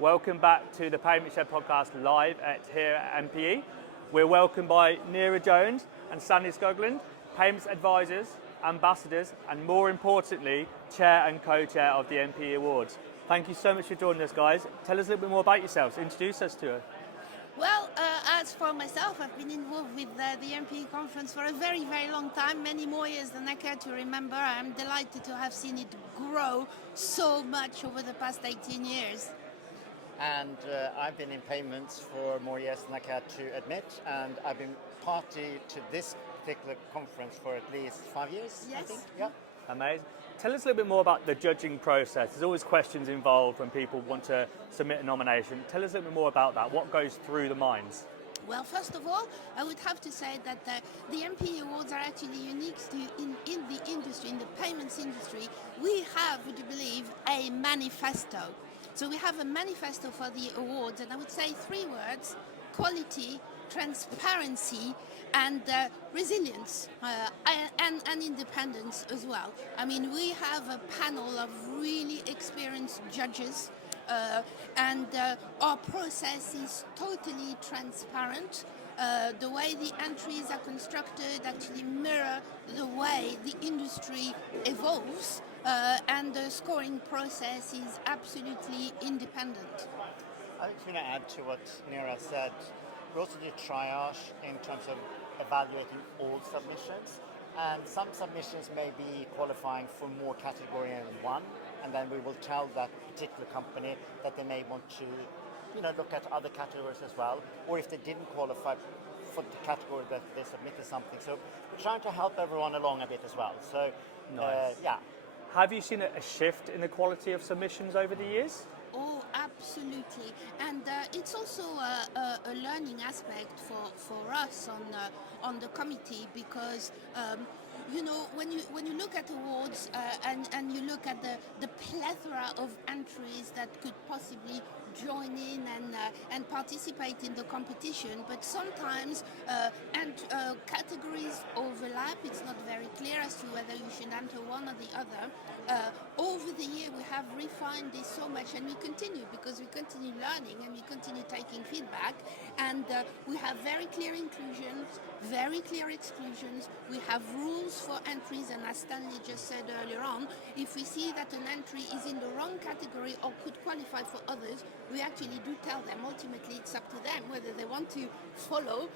Welcome back to the Payment Shed podcast live here at MPE. We're welcomed by Neira Jones and Stanley Skoglund, payments advisors, ambassadors, and more importantly, chair and co-chair of the MPE Awards. Thank you so much for joining us, guys. Tell us a little bit more about yourselves. Introduce us to us. Well, as for myself, I've been involved with the MPE conference for a very, very long time, many more years than I care to remember. I'm delighted to have seen it grow so much over the past 18 years. And I've been in payments for more years than I care to admit, and I've been party to this particular conference for at least 5 years, Yes. I think. Yeah. Amazing. Tell us a little bit more about the judging process. There's always questions involved when people want to submit a nomination. Tell us a little bit more about that. What goes through the minds? Well, first of all, I would have to say that the MPE Awards are actually unique in the industry, in the payments industry. We have, would you believe, a manifesto. So we have a manifesto for the awards, and I would say 3 words: quality, transparency, and resilience, and independence as well. I mean, we have a panel of really experienced judges, and our process is totally transparent. The way the entries are constructed actually mirror the way the industry evolves, and the scoring process is absolutely independent. I was going to add to what Neira said. We also do triage in terms of evaluating all submissions, and some submissions may be qualifying for more category than one, and then we will tell that particular company that they may want to, look at other categories as well, or if they didn't qualify for the category that they submitted something. So we're trying to help everyone along a bit as well. So, Nice. yeah. Have you seen a shift in the quality of submissions over the years? Oh, absolutely, and it's also a learning aspect for us on the committee, because when you look at awards and you look at the plethora of entries that could possibly join in and participate in the competition, but sometimes categories overlap. It's not very clear as to whether you should enter one or the other. Over the year, we have refined this so much, and we continue, because we continue learning and we continue taking feedback, and we have very clear inclusions, very clear exclusions. We have rules for entries, and as Stanley just said earlier on, if we see that an entry is in the wrong category or could qualify for others, we actually do tell them. Ultimately, it's up to them whether they want to follow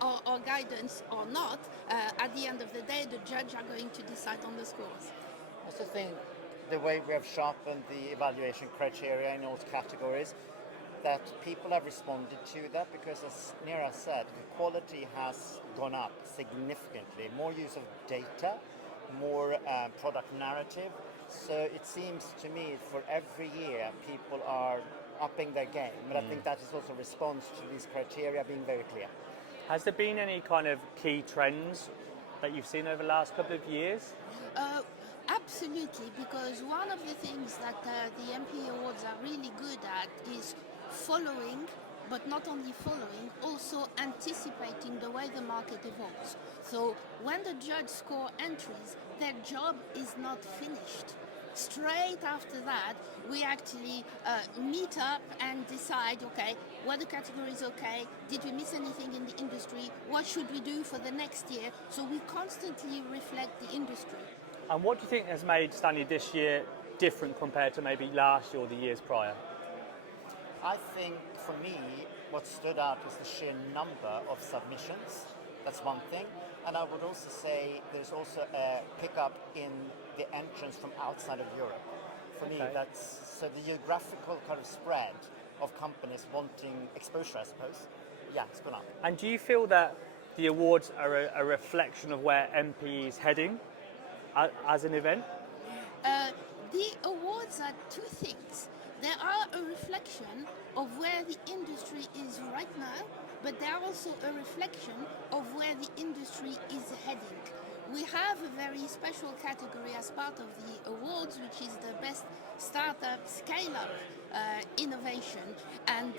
our guidance or not. At the end of the day, the judge are going to decide on the scores. I also think the way we have sharpened the evaluation criteria in all categories, that people have responded to that, because as Neira said, the quality has gone up significantly. More use of data, more product narrative. So it seems to me for every year people are upping their game, but I think that is also a response to these criteria being very clear. Has there been any kind of key trends that you've seen over the last couple of years? Absolutely, because one of the things that the MPE Awards are really good at is following, but not only following, also anticipating the way the market evolves. So when the judge score entries, their job is not finished. Straight after that, we actually meet up and decide, okay, were the categories okay? Did we miss anything in the industry? What should we do for the next year? So we constantly reflect the industry. And what do you think has made Stanley this year different compared to maybe last year or the years prior? I think for me, what stood out is the sheer number of submissions. That's one thing. And I would also say there's also a pickup in the entrance from outside of Europe. For me, that's so the geographical kind of spread of companies wanting exposure, I suppose. Yeah, it's gone up. And do you feel that the awards are a reflection of where MPE is heading as an event? The awards are 2 things. They are a reflection of where the industry is right now, but they are also a reflection of where the industry is heading. we have a very special category as part of the awards, which is the best startup scale-up innovation. And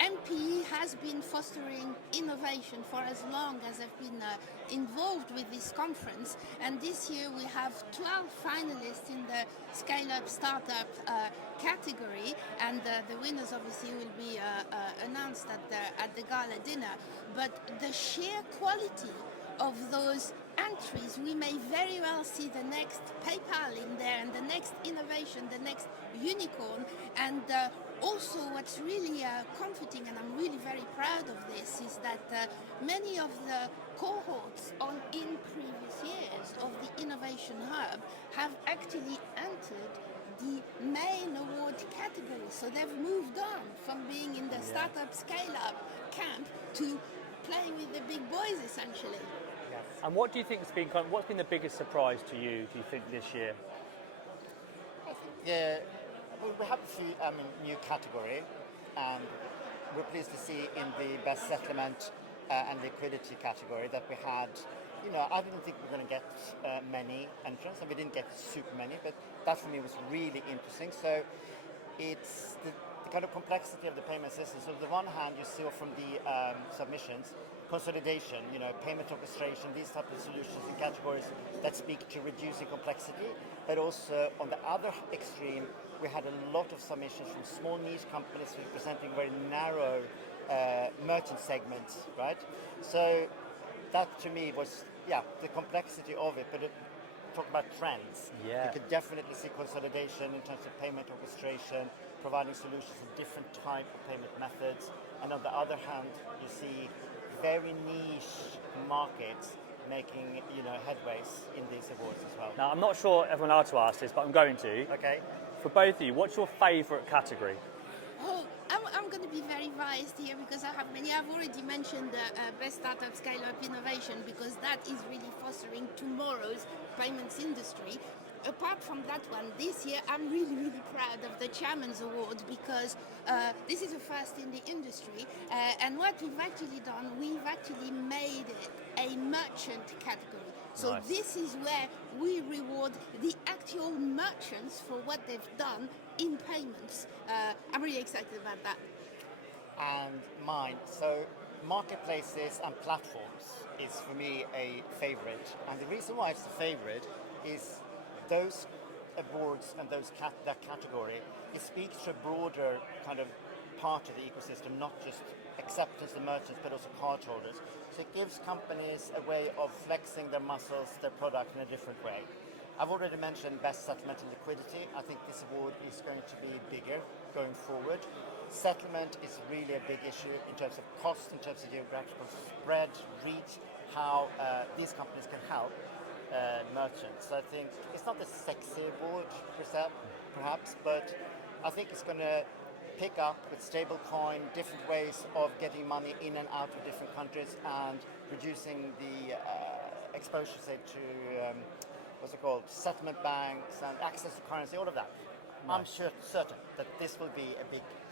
MPE has been fostering innovation for as long as I've been involved with this conference. And this year we have 12 finalists in the scale-up startup category, and the winners obviously will be announced at the gala dinner. But the sheer quality of those entries, we may very well see the next PayPal in there and the next innovation, the next unicorn. And also what's really comforting, and I'm really very proud of this, is that many of the cohorts in previous years of the Innovation Hub have actually entered the main award category. So they've moved on from being in the startup scale-up camp to playing with the big boys, essentially. Yes. And what do you think has been what's been the biggest surprise to you, do you think, this year? I think we have a few new category, and we're pleased to see in the best settlement and liquidity category that we had. I didn't think we were going to get many entrants, and we didn't get super many, but that for me was really interesting. So it's the kind of complexity of the payment system. So on the one hand, you saw from the submissions, consolidation, payment orchestration, these type of solutions and categories that speak to reducing complexity. But also on the other extreme, we had a lot of submissions from small niche companies representing very narrow merchant segments, right? So that to me was, the complexity of it, but talk about trends. Yeah. You could definitely see consolidation in terms of payment orchestration, providing solutions for different type of payment methods. And on the other hand, you see very niche markets making headways in these awards as well. Now, I'm not sure everyone allowed to ask this, but I'm going to. Okay. For both of you, what's your favourite category? Oh, I'm going to be very biased here because I have many. I've already mentioned the best startup scale-up innovation because that is really fostering tomorrow's payments industry. Apart from that one, this year I'm really, really proud of the Chairman's Award because this is a first in the industry. And what we've actually done, we've actually made it a merchant category. So Nice. this is where we reward the actual merchants for what they've done in payments. I'm really excited about that. And mine. So marketplaces and platforms is for me a favorite. And the reason why it's a favorite is those awards and that category, it speaks to a broader kind of part of the ecosystem, not just acceptance of merchants, but also cardholders. So it gives companies a way of flexing their muscles, their product in a different way. I've already mentioned best settlement and liquidity. I think this award is going to be bigger going forward. Settlement is really a big issue in terms of cost, in terms of geographical spread, reach, how these companies can help merchants. So I think it's not a sexy award perhaps, but I think it's going to pick up with stablecoin, different ways of getting money in and out of different countries and reducing the exposure, say, to settlement banks and access to currency, all of that. Nice. I'm certain that this will be a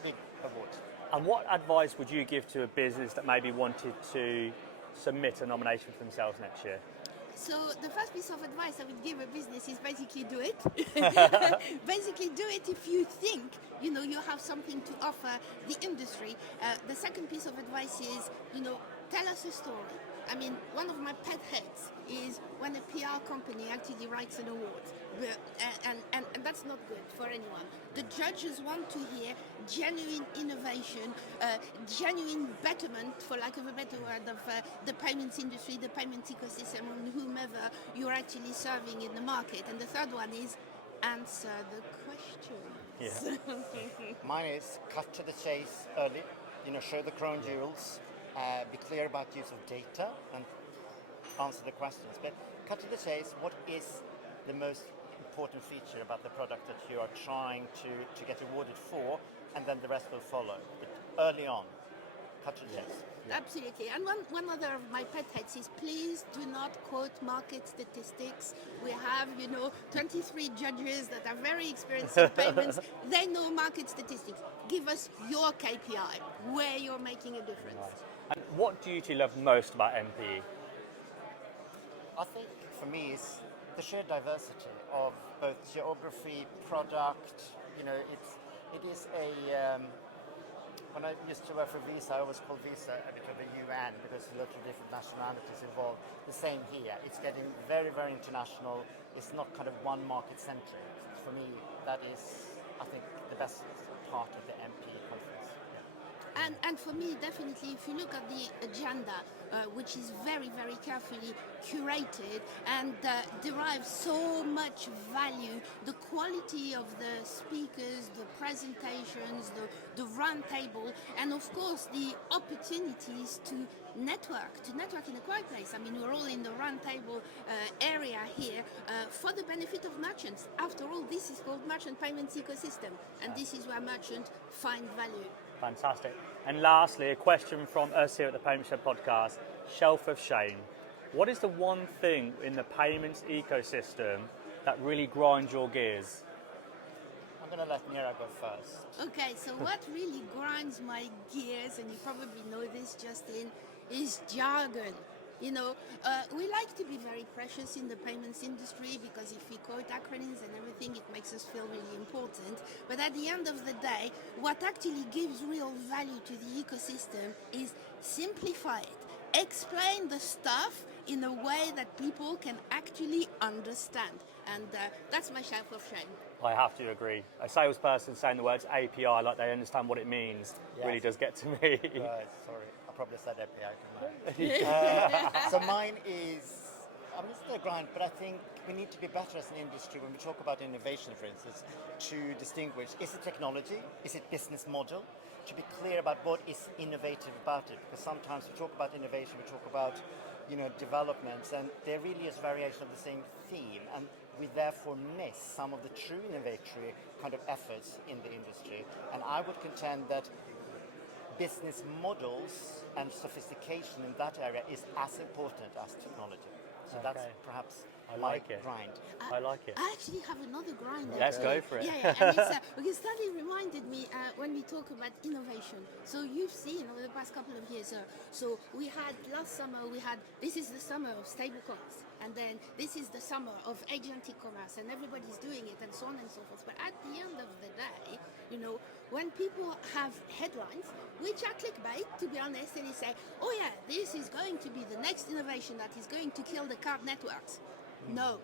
big award. And what advice would you give to a business that maybe wanted to submit a nomination for themselves next year? So the first piece of advice I would give a business is basically do it. Basically do it if you think you have something to offer the industry. The second piece of advice is tell us a story. I mean, one of my pet hates is when a PR company actually writes an award, and that's not good for anyone. The judges want to hear genuine innovation, genuine betterment, for lack of a better word, of the payments industry, the payments ecosystem, and whomever you're actually serving in the market. And the third one is answer the questions. Yeah. Mine is cut to the chase early, show the crown jewels, be clear about use of data and answer the questions. But cut to the chase, what is the most important feature about the product that you are trying to get awarded for, and then the rest will follow. But early on, cut to the chase. Absolutely. And one other of my pet hates is please do not quote market statistics. We have, 23 judges that are very experienced in payments. They know market statistics. Give us your KPI, where you're making a difference. Nice. And what do you two love most about MPE? I think for me is the sheer diversity of both geography, product. You know, it is a. When I used to work for Visa, I always called Visa a bit of a UN because a lot of different nationalities involved. The same here. It's getting very, very international. It's not kind of one market centric. For me, that is, I think, the best part of the MPE conference. Yeah. And for me, definitely, if you look at the agenda, which is very, very carefully curated and derives so much value, the quality of the speakers, the presentations, the round table, and of course the opportunities to network in a quiet place. I mean, we're all in the round table area here for the benefit of merchants. After all, this is called merchant payments ecosystem, and this is where merchants find value. Fantastic. And lastly, a question from us here at the Payments Shed podcast, Shelf of Shame. What is the one thing in the payments ecosystem that really grinds your gears? I'm going to let Neira go first. Okay, so what really grinds my gears, and you probably know this, Justin, is jargon. You know, we like to be very precious in the payments industry because if we quote acronyms and everything, it makes us feel really important. But at the end of the day, what actually gives real value to the ecosystem is simplify it. Explain the stuff in a way that people can actually understand. And that's my shelf of shame. I have to agree. A salesperson saying the words API like they understand what it means really does get to me. Right, sorry. I probably said API too much. So mine is, I mean, it's still a grind, but I think we need to be better as an industry when we talk about innovation, for instance, to distinguish, is it technology? Is it business model? To be clear about what is innovative about it, because sometimes we talk about innovation, we talk about, you know, developments, and there really is variation of the same theme, and we therefore miss some of the true innovatory kind of efforts in the industry. And I would contend that business models and sophistication in that area is as important as technology. So that's perhaps my grind. I like it. I actually have another grind. Let's go for it. Yeah, and it's, because Stanley reminded me when we talk about innovation. So you've seen over the past couple of years, so we had last summer, this is the summer of stablecoins. And then this is the summer of agentic commerce, and everybody's doing it, and so on and so forth. But at the end of the day, you know, when people have headlines, which are clickbait, to be honest, and they say, oh yeah, this is going to be the next innovation that is going to kill the card networks. No,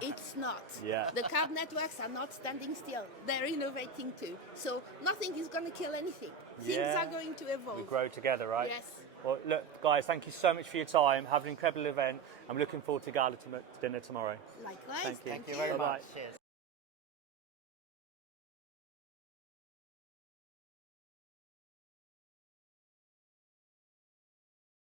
it's not. Yeah. The card networks are not standing still. They're innovating too. So nothing is going to kill anything. Things are going to evolve. We grow together, right? Yes. Well, look, guys, thank you so much for your time. Have an incredible event. I'm looking forward to gala dinner tomorrow. Likewise. Thank you. Thank you very much. Cheers.